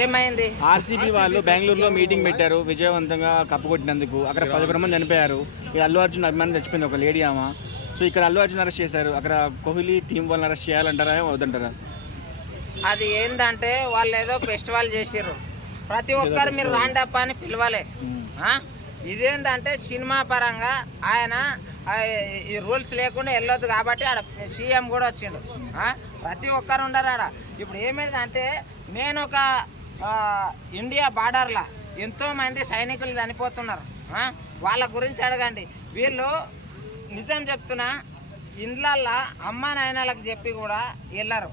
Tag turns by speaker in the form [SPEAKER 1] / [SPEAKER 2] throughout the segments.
[SPEAKER 1] ఏమైంది?
[SPEAKER 2] ఆర్సీబీ వాళ్ళు బెంగళూరులో మీటింగ్ పెట్టారు విజయవంతంగా కప్పు కొట్టినందుకు. అక్కడ పదకొండు మంది చనిపోయారు. ఇక్కడ అల్లు అర్జున్ అభిమానం చచ్చిపోయింది ఒక లేడీ ఆమె. సో ఇక్కడ అల్లు అర్జున్ అరెస్ట్ చేశారు. అక్కడ కోహ్లీ టీం వాళ్ళని అరెస్ట్ చేయాలంటారా వద్దంటారా?
[SPEAKER 1] అది ఏందంటే వాళ్ళు ఏదో ఫెస్టివల్ చేసిర్రు. ప్రతి ఒక్కరు మీరు రాండప్ప అని పిలవాలి? ఇదేంటంటే సినిమా పరంగా ఆయన ఈ రూల్స్ లేకుండా వెళ్ళొద్దు కాబట్టి ఆడ సీఎం కూడా వచ్చిండు? ప్రతి ఒక్కరు ఉండరు ఆడ. ఇప్పుడు ఏమైందంటే నేను ఒక ఇండియా బార్డర్లో ఎంతోమంది సైనికులు చనిపోతున్నారు. వాళ్ళ గురించి అడగండి. వీళ్ళు నిజం చెప్తున్నా ఇండ్లల్లో అమ్మ నాయనలకు చెప్పి కూడా వెళ్ళరు.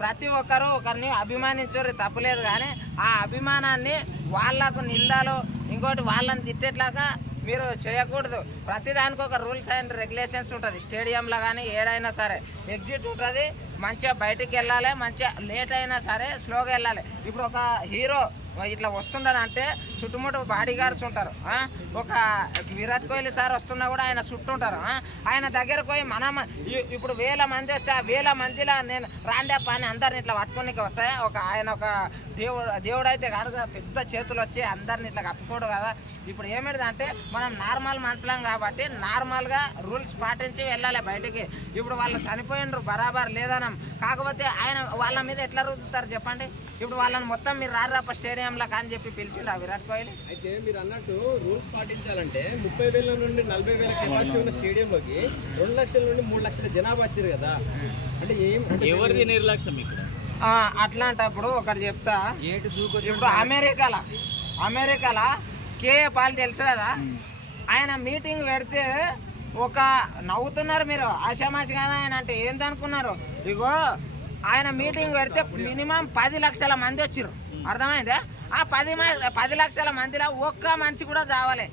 [SPEAKER 1] ప్రతి ఒక్కరు ఒకరిని అభిమానించరు తప్పలేదు. కానీ ఆ అభిమానాన్ని వాళ్ళకు నిందాలు ఇంకోటి వాళ్ళని తిట్టేట్లాగా మీరు చేయకూడదు. ప్రతిదానికి ఒక రూల్స్ అండ్ రెగ్యులేషన్స్ ఉంటుంది. స్టేడియంలో కానీ ఏడైనా సరే. ఎగ్జిట్ ఉంటుంది. మంచిగా బయటికి వెళ్ళాలి మంచిగా లేట్ అయినా సరే స్లోగా వెళ్ళాలి. ఇప్పుడు ఒక హీరో ఇట్లా వస్తుండడంటే చుట్టుముట్టు బాడీ గార్డ్స్ ఉంటారు ఒక విరాట్ కోహ్లీ సార్ వస్తున్నా కూడా ఆయన చుట్టుంటారు ఆ? ఆయన దగ్గరకు పోయి మనం ఇప్పుడు వేల మంది వస్తే ఆ వేల మందిలో నేను రాండే అని అందరిని ఇట్లా పట్టుకోనికి వస్తాయి ఒక ఆయన ఒక దేవుడు దేవుడు అయితే కాదు పెద్ద చేతులు వచ్చి అందరిని ఇట్లా కప్పుకోడు కదా. ఇప్పుడు ఏమిటి అంటే మనం నార్మల్ మనుషులం కాబట్టి నార్మల్గా రూల్స్ పాటించి వెళ్ళాలి బయటికి. ఇప్పుడు వాళ్ళు చనిపోయినరు బరాబర్ లేదనం. కాకపోతే ఆయన వాళ్ళ మీద ఎట్లా రుద్దుతారు చెప్పండి? ఇప్పుడు వాళ్ళని మొత్తం మీరు రారప్ప స్టేడియంలో కానీ చెప్పి పిలిచిండు ఆ విరాట్ కోహ్లీ.
[SPEAKER 3] అయితే మీరు అన్నట్టు రూల్స్ పాటించాలంటే ముప్పై వేల నుండి నలభై వేల కెపాసిటీ ఉన్న స్టేడియంలోకి రెండు లక్షల నుండి మూడు లక్షల జనాభా వచ్చారు కదా. అంటే ఏం
[SPEAKER 2] ఎవరిది నిర్లక్ష్యం ఇక్కడ
[SPEAKER 1] ఆ, అట్లాంటప్పుడు ఒకటి చెప్తా. ఇప్పుడు అమెరికాలో అమెరికాలో కేఏ పాల్ తెలుసు కదా? ఆయన మీటింగ్ పెడితే ఒక నవ్వుతున్నారు మీరు. ఆషామాషి కదా ఆయన అంటే ఏందనుకున్నారు? ఇగో ఆయన మీటింగ్ పెడితే మినిమం పది లక్షల మంది వచ్చిర్రు. అర్థమైందా? ఆ పది పది లక్షల మందిలో ఒక్క మనిషి కూడా చావాలి.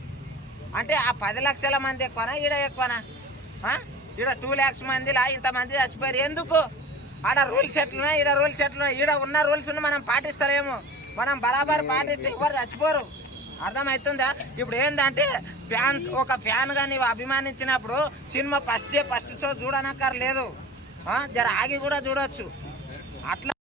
[SPEAKER 1] అంటే ఆ పది లక్షల మంది ఎక్కువనా ఈడ ఎక్కువనా? ఈడ టూ ల్యాక్స్ మందిలా ఇంతమంది చచ్చిపోయారు. ఎందుకు? ఆడ రూల్స్ ఎట్లున్నాయి ఈడ రూల్స్ ఎట్లున్నాయి? ఈడ ఉన్న రూల్స్ మనం పాటిస్తలేము. మనం బరాబర్ పాటిస్తే ఎవరు చచ్చిపోరు. అర్థమవుతుందా ఇప్పుడు ఏంటంటే ఫ్యాన్స్ ఒక ఫ్యాన్గా నీవు అభిమానించినప్పుడు cinema first day first show చూడనక్కర్లేదు. జర ఆగి కూడా చూడొచ్చు. అట్లా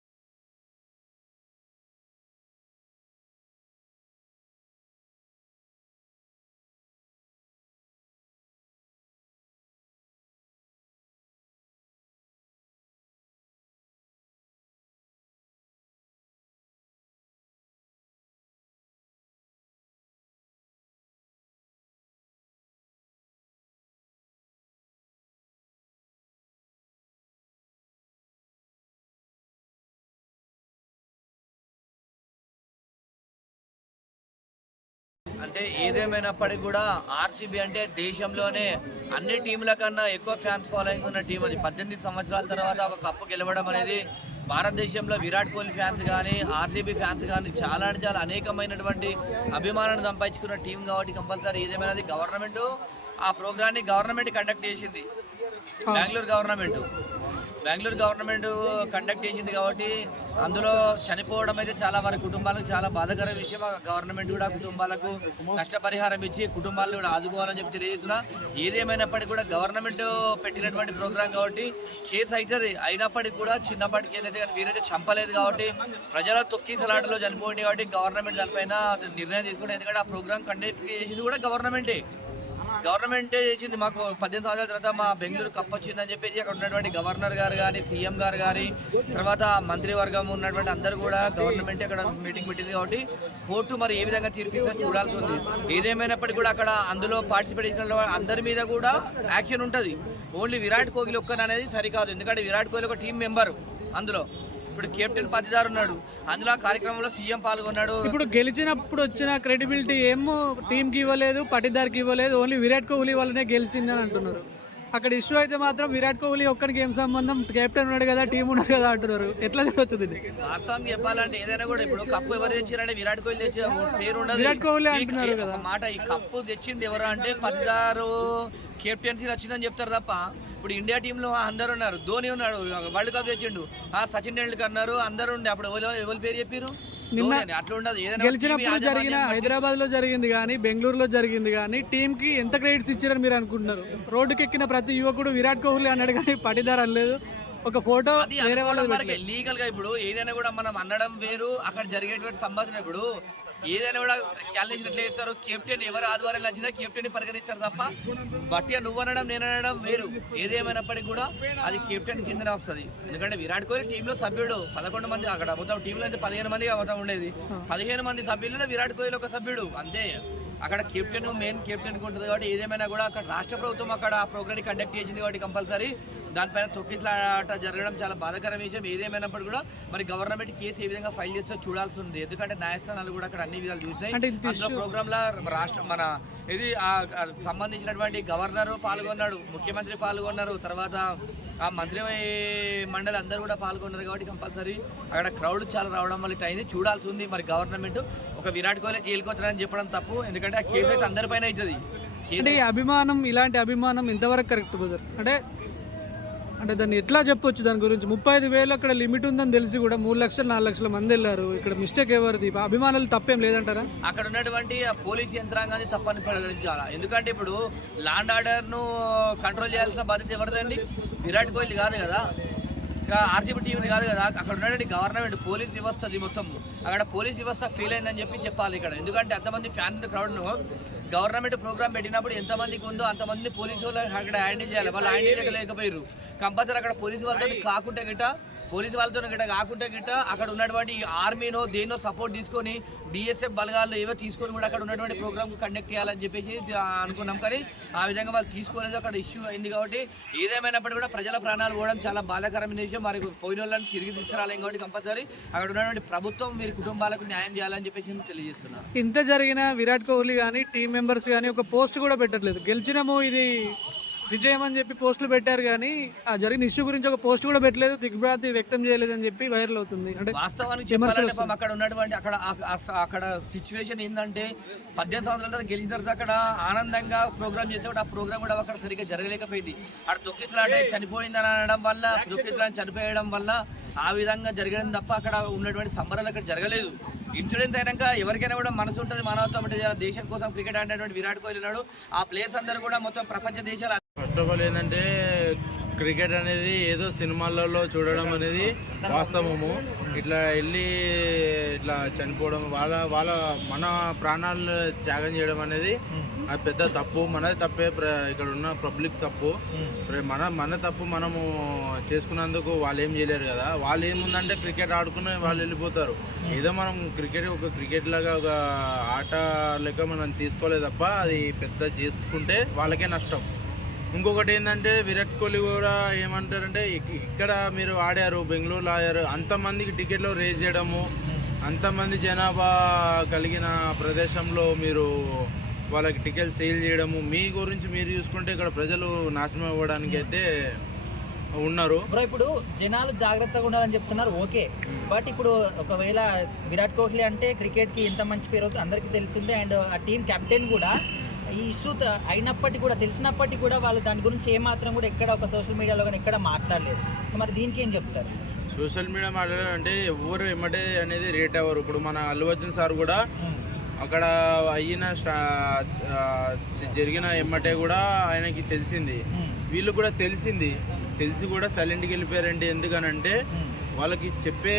[SPEAKER 4] అంటే ఏదేమైనప్పటికీ కూడా ఆర్సీబీ అంటే దేశంలోనే అన్ని టీంల కన్నా ఎక్కువ ఫ్యాన్స్ ఫాలోయింగ్ ఉన్న టీం అది. పద్దెనిమిది సంవత్సరాల తర్వాత ఒక కప్పు గెలవడం అనేది భారతదేశంలో విరాట్ కోహ్లీ ఫ్యాన్స్ కానీ ఆర్సీబీ ఫ్యాన్స్ కానీ చాలా అంటే చాలా అనేకమైనటువంటి అభిమానాన్ని సంపాదించుకున్న టీం కాబట్టి కంపల్సరీ ఏదేమైనది గవర్నమెంట్ ఆ ప్రోగ్రాన్ని గవర్నమెంట్ కండక్ట్ చేసింది. Bengaluru government Bengaluru government conduct చేసింది కాబట్టి అందులో చనిపోవడం అయితే చాలా వారి కుటుంబాలకు చాలా బాధాకర విషయం. గవర్నమెంట్ కూడా కుటుంబాలకు నష్టపరిహారం ఇచ్చి కుటుంబాలను కూడా ఆదుకోవాలని చెప్పి తెలియజేస్తున్నా. ఏదేమైనప్పటికీ కూడా గవర్నమెంట్ పెట్టినటువంటి ప్రోగ్రాం కాబట్టి కేసు అవుతుంది. అయినప్పటికీ కూడా చిన్నప్పటికి ఏదైతే కానీ వీరైతే చంపలేదు కాబట్టి ప్రజల తొక్కిసలాటలో చనిపోయింది కాబట్టి గవర్నమెంట్ దానిపైన నిర్ణయం తీసుకుంటే ఎందుకంటే ఆ ప్రోగ్రాం కండక్ట్ చేసింది కూడా గవర్నమెంటే. గవర్నమెంట్ చేసింది మాకు పద్దెనిమిది సంవత్సరాల తర్వాత మా బెంగళూరు కప్ వచ్చిందని చెప్పేసి అక్కడ ఉన్నటువంటి గవర్నర్ గారు కానీ సీఎం గారు కానీ తర్వాత మంత్రివర్గం ఉన్నటువంటి అందరూ కూడా గవర్నమెంట్ అక్కడ మీటింగ్ పెట్టింది కాబట్టి కోర్టు మరి ఏ విధంగా తీర్పిస్తే చూడాల్సి ఉంది. ఏదేమైనప్పటికీ కూడా అక్కడ అందులో పార్టిసిపేట్ చేసిన అందరి మీద కూడా యాక్షన్ ఉంటుంది. ఓన్లీ విరాట్ కోహ్లీ ఒక్కననేది సరికాదు. ఎందుకంటే విరాట్ కోహ్లీ ఒక టీం మెంబర్ అందులో. ఇప్పుడు కెప్టెన్ పతిదారు ఉన్నాడు. అందులో ఆ కార్యక్రమంలో సీఎం పాల్గొన్నాడు.
[SPEAKER 5] ఇప్పుడు గెలిచినప్పుడు వచ్చిన క్రెడిబిలిటీ ఏమో టీంకి ఇవ్వలేదు పటిదార్కి ఇవ్వలేదు ఓన్లీ విరాట్ కోహ్లీ వల్లనే గెలిచిందని అంటున్నారు. అక్కడ ఇష్యూ అయితే మాత్రం విరాట్ కోహ్లీ ఒక్కడికి ఏం సంబంధం? కెప్టెన్ ఉన్నాడు కదా టీం ఉన్నాడు కదా అంటున్నారు. ఎట్లా చూడొచ్చు దీన్ని?
[SPEAKER 4] వాస్తవం చెప్పాలంటే ఏదైనా కూడా ఇప్పుడు కప్పు ఎవరు తెచ్చారంటే విరాట్ కోహ్లీ తెచ్చిన పేరు ఉండదు.
[SPEAKER 5] విరాట్ కోహ్లీ అంటున్నారు కదా.
[SPEAKER 4] మాట ఈ కప్పు తెచ్చింది ఎవరు అంటే పదిదారు కెప్టెన్సీ వచ్చిందని చెప్తారు తప్ప ఇప్పుడు ఇండియా టీంలో అందరు ఉన్నారు. ధోని ఉన్నాడు వరల్డ్ కప్ తెచ్చిండు ఆ సచిన్ టెండూల్కర్ అన్నారు అందరూ ఉండే. అప్పుడు ఎవరు పేరు చెప్పారు
[SPEAKER 5] గెలిచినప్పుడు జరిగిన హైదరాబాద్లో జరిగింది కానీ బెంగళూరులో జరిగింది కానీ టీం కి ఎంత క్రెడిట్స్ ఇచ్చారని మీరు అనుకుంటున్నారు? రోడ్డుకి ఎక్కిన ప్రతి యువకుడు విరాట్ కోహ్లీ అన్నాడు కానీ పటిదార్ అనలేదు. ఒక ఫోటో వేరే పెట్టలేదు.
[SPEAKER 4] లీగల్గా ఇప్పుడు ఏదైనా కూడా మనం అనడం వేరు. అక్కడ జరిగేటువంటి సంభాషణ ఇప్పుడు ఏదైనా కూడా క్యాలిక్యులేషన్ ఎట్లా చేస్తారు కెప్టెన్ ఎవరు ఆదివారం నచ్చిందా కెప్టెన్ పరిగణిస్తారు తప్ప బట్టి నువ్వు అనడం నేను అనడం వేరు. ఏదేమైనప్పటికీ కూడా అది కెప్టెన్ కిందనే వస్తుంది. ఎందుకంటే విరాట్ కోహ్లీ టీంలో సభ్యుడు. పదకొండు మంది అక్కడ మొత్తం టీంలో అయితే పదిహేను మంది మొత్తం ఉండేది. పదిహేను మంది సభ్యులు విరాట్ కోహ్లీ ఒక సభ్యుడు. అంతే. అక్కడ కెప్టెన్ మెయిన్ కెప్టెన్ ఉంటుంది కాబట్టి ఏదేమైనా కూడా అక్కడ రాష్ట్ర ప్రభుత్వం అక్కడ ఆ ప్రోగ్రామ్ కండక్ట్ చేసింది కాబట్టి కంపల్సరీ దానిపైన తొక్కిట్లాట జరగడం చాలా బాధాకరమైన విషయం. ఏదేమైనప్పుడు కూడా మరి గవర్నమెంట్ కేసు ఏ విధంగా ఫైల్ చేస్తే చూడాల్సి ఉంది. ఎందుకంటే న్యాయస్థానాలు కూడా అక్కడ అన్ని విధాలు చూసినాయి. ప్రోగ్రామ్ లా రాష్ట్ర మన ఇది సంబంధించినటువంటి గవర్నర్ పాల్గొన్నాడు ముఖ్యమంత్రి పాల్గొన్నారు తర్వాత ఆ మంత్రి మండలి అందరూ కూడా పాల్గొన్నారు కాబట్టి కంపల్సరీ అక్కడ క్రౌడ్ చాలా రావడం వల్ల అయింది. చూడాల్సి ఉంది. మరి గవర్నమెంట్ ఒక విరాట్ కోహ్లీ జైలుకి వచ్చారని చెప్పడం తప్పు. ఎందుకంటే ఆ కేసు అయితే అందరిపైన అవుతుంది.
[SPEAKER 5] అంటే ఈ అభిమానం ఇలాంటి అభిమానం ఇంతవరకు కరెక్ట్ బ్రదర్ అంటే అంటే దాన్ని ఎట్లా చెప్పొచ్చు? దాని గురించి ముప్పై ఐదు వేలు అక్కడ లిమిట్ ఉందని తెలిసి కూడా మూడు లక్షలు నాలుగు లక్షల మంది వెళ్ళారు. ఇక్కడ మిస్టేక్ ఎవరిది? అభిమానులు తప్పేం లేదంటారా?
[SPEAKER 4] అక్కడ ఉన్నటువంటి ఆ పోలీస్ యంత్రాంగాన్ని తప్పని పరిగణించాలి? ఎందుకంటే ఇప్పుడు లాండ్ ఆర్డర్ను కంట్రోల్ చేయాల్సిన బాధ్యత ఎవరిదండి? విరాట్ కోహ్లీ కాదు కదా? ఆర్సీబీ టీం కాదు కదా? అక్కడ ఉన్నటువంటి గవర్నమెంట్ పోలీస్ వ్యవస్థ అది మొత్తం. అక్కడ పోలీస్ వ్యవస్థ ఫెయిల్ అయిందని చెప్పి చెప్పాలి ఇక్కడ. ఎందుకంటే అంతమంది ఫ్యాన్ క్రౌడ్ను గవర్నమెంట్ ప్రోగ్రామ్ పెట్టినప్పుడు ఎంతమందికి ఉందో అంతమందిని పోలీసు వాళ్ళు అక్కడ హ్యాండిల్ చేయాలి. వాళ్ళు హ్యాండిల్ చేయలేకపోయారు కంపల్సరీ అక్కడ పోలీసు వాళ్ళతో కాకుంటే గిట్ట పోలీసు వాళ్ళతో గిట్ట కాకుంటే గిట్ట అక్కడ ఉన్నటువంటి ఆర్మీనో దేన్నో సపోర్ట్ తీసుకొని బీఎస్ఎఫ్ బలగాలు ఏవో తీసుకొని కూడా అక్కడ ఉన్నటువంటి ప్రోగ్రామ్ కండక్ట్ చేయాలని చెప్పేసి అనుకున్నాం. కానీ ఆ విధంగా వాళ్ళు తీసుకోలేదు. అక్కడ ఇష్యూ అయింది కాబట్టి ఏదేమైనప్పటికీ కూడా ప్రజల ప్రాణాలు పోవడం చాలా బాధాకరమైన విషయం. మరి పోయిన వాళ్ళని తిరిగి తీసుకురాలేం కాబట్టి కంపల్సరీ అక్కడ ఉన్నటువంటి ప్రభుత్వం మీరు కుటుంబాలకు న్యాయం చేయాలని చెప్పేసి నేను తెలియజేస్తున్నాను.
[SPEAKER 5] ఇంత జరిగిన విరాట్ కోహ్లీ కానీ టీం మెంబర్స్ కానీ ఒక పోస్ట్ కూడా పెట్టట్లేదు. గెలిచినాము ఇది విజయం అని చెప్పి పోస్టులు పెట్టారు కానీ ఆ జరిగిన ఇష్యూ గురించి ఒక పోస్ట్ కూడా పెట్టలేదు దిగ్భ్రాంతి వ్యక్తం చేయలేదని చెప్పి వైరల్ అవుతుంది. అంటే
[SPEAKER 4] వాస్తవానికి చెప్పాలంటే పాపం అక్కడ ఉన్నటువంటి అక్కడ అక్కడ సిచ్యువేషన్ ఏంటంటే పద్దెనిమిది సంవత్సరాల తర్వాత గెలిచిన తర్వాత అక్కడ ఆనందంగా ప్రోగ్రామ్ చేసేవాడు ఆ ప్రోగ్రామ్ కూడా అక్కడ సరిగ్గా జరగలేకపోయింది. అక్కడ తొక్కిసలాట చనిపోయిందని అనడం వల్ల తొక్కిసలాట చనిపోయడం వల్ల ఆ విధంగా జరగడం తప్ప అక్కడ ఉన్నటువంటి సంబరాలు అక్కడ జరగలేదు. ఇన్సూరెన్స్ అయినాక ఎవరికైనా కూడా మనసు ఉంటుంది మానవత్వం దేశం కోసం క్రికెట్ ఆడినటువంటి విరాట్ కోహ్లీ ఉన్నాడు. ఆ ప్లేయర్స్ అందరూ కూడా మొత్తం ప్రపంచ దేశాలు
[SPEAKER 6] ఫస్ట్ ఆఫ్ ఆల్ ఏంటంటే క్రికెట్ అనేది ఏదో సినిమాలలో చూడడం అనేది వాస్తవము. ఇట్లా వెళ్ళి ఇట్లా చనిపోవడం వాళ్ళ వాళ్ళ మన ప్రాణాలు త్యాగం చేయడం అనేది అది పెద్ద తప్పు. మనది తప్పే ప్ర- ఇక్కడ ఉన్న పబ్లిక్ తప్పు. ప్ర- మన మన తప్పు మనము చేసుకున్నందుకు వాళ్ళు ఏం చేయలేరు కదా. వాళ్ళు ఏముందంటే క్రికెట్ ఆడుకుని వాళ్ళు వెళ్ళిపోతారు. ఏదో మనం క్రికెట్ ఒక క్రికెట్ లాగా ఒక ఆట లెక్క మనం తీసుకోలేదు తప్ప అది పెద్ద చేసుకుంటే వాళ్ళకే నష్టం. ఇంకొకటి ఏంటంటే విరాట్ కోహ్లీ కూడా ఏమంటారంటే ఇక్కడ మీరు ఆడారు బెంగళూరులో ఆడారు అంతమందికి టికెట్లు రేజ్ చేయడము అంతమంది జనాభా కలిగిన ప్రదేశంలో మీరు వాళ్ళకి టికెట్ సేల్ చేయడము మీ గురించి మీరు చూసుకుంటే ఇక్కడ ప్రజలు నాశనం అవ్వడానికి అయితే ఉన్నారు.
[SPEAKER 7] బ్రో ఇప్పుడు జనాలు జాగ్రత్తగా ఉండాలని చెప్తున్నారు ఓకే. బట్ ఇప్పుడు ఒకవేళ విరాట్ కోహ్లీ అంటే క్రికెట్కి ఎంత మంచి పేరు అవుతుందో అందరికీ తెలిసిందే. అండ్ ఆ టీం కెప్టెన్ కూడా ఈ ఇష్యూ అయినప్పటికీ కూడా తెలిసినప్పటికీ కూడా వాళ్ళు దాని గురించి ఏమాత్రం కూడా ఎక్కడ ఒక సోషల్ మీడియాలో కానీ ఎక్కడ మాట్లాడలేదు. సో మరి దీనికి ఏం చెప్తారు?
[SPEAKER 6] సోషల్ మీడియా మాట్లాడాలంటే ఎవరు ఎమ్మటే అనేది రేట్ అవ్వరు. ఇప్పుడు మన అల్లు అర్జున్ సార్ కూడా అక్కడ అయిన జరిగిన ఎమ్మటే కూడా ఆయనకి తెలిసింది. వీళ్ళు కూడా తెలిసింది. తెలిసి కూడా సైలెంట్కి వెళ్ళిపోయారండి. ఎందుకనంటే వాళ్ళకి చెప్పే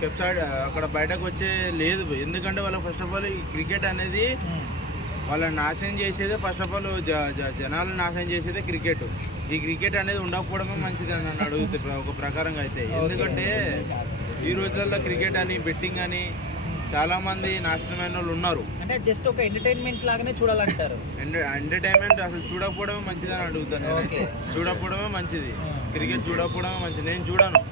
[SPEAKER 6] వెబ్సైట్ అక్కడ బయటకు వచ్చే లేదు. ఎందుకంటే వాళ్ళకి ఫస్ట్ ఆఫ్ ఆల్ ఈ క్రికెట్ అనేది వాళ్ళని నాశనం చేసేదే ఫస్ట్ ఆఫ్ ఆల్ జనాలను నాశనం చేసేదే క్రికెట్ ఈ క్రికెట్ అనేది ఉండకపోవడమే మంచిది అని నన్ను అడుగుతే ఒక ప్రకారంగా అయితే. ఎందుకంటే ఈ రోజులలో క్రికెట్ అని బెట్టింగ్ అని చాలా మంది నాశనమైన వాళ్ళు ఉన్నారు.
[SPEAKER 7] అంటే జస్ట్ ఒక ఎంటర్టైన్మెంట్ లాగానే చూడాలంటారు.
[SPEAKER 6] ఎంటర్ ఎంటర్టైన్మెంట్ అసలు చూడకపోవడమే మంచిదని అడుగుతాను. చూడకపోవడమే మంచిది. క్రికెట్ చూడకపోవడమే మంచిది. నేను చూడను.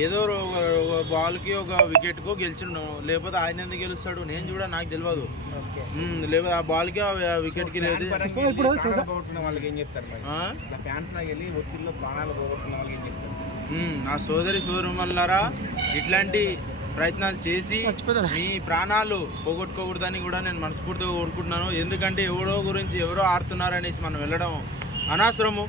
[SPEAKER 6] ఏదో ఒక బాల్కి ఒక వికెట్కో గెలిచిండు. లేకపోతే ఆయన ఎందుకు గెలుస్తాడు? నేను చూడ నాకు తెలియదు లేకపోతే ఆ బాల్కి ఆ వికెట్కి లేదు
[SPEAKER 2] ఇప్పుడు వాళ్ళకి ఏం చెప్తారు ఫ్యాన్స్ లాగా వెళ్ళి ఒత్తిడిలో ప్రాణాలు పోగొట్టుకున్న వాళ్ళకి ఏం చెప్తారు?
[SPEAKER 6] మ్మ్, నా సోదరి సోదరుమల్లారా ఇట్లాంటి ప్రయత్నాలు చేసి మీ ప్రాణాలు పోగొట్టుకోకూడదని కూడా నేను మనస్ఫూర్తిగా కోరుకుంటున్నాను. ఎందుకంటే ఎవరో గురించి ఎవరో ఆడుతున్నారనేసి మనం వెళ్ళడం అనవసరము.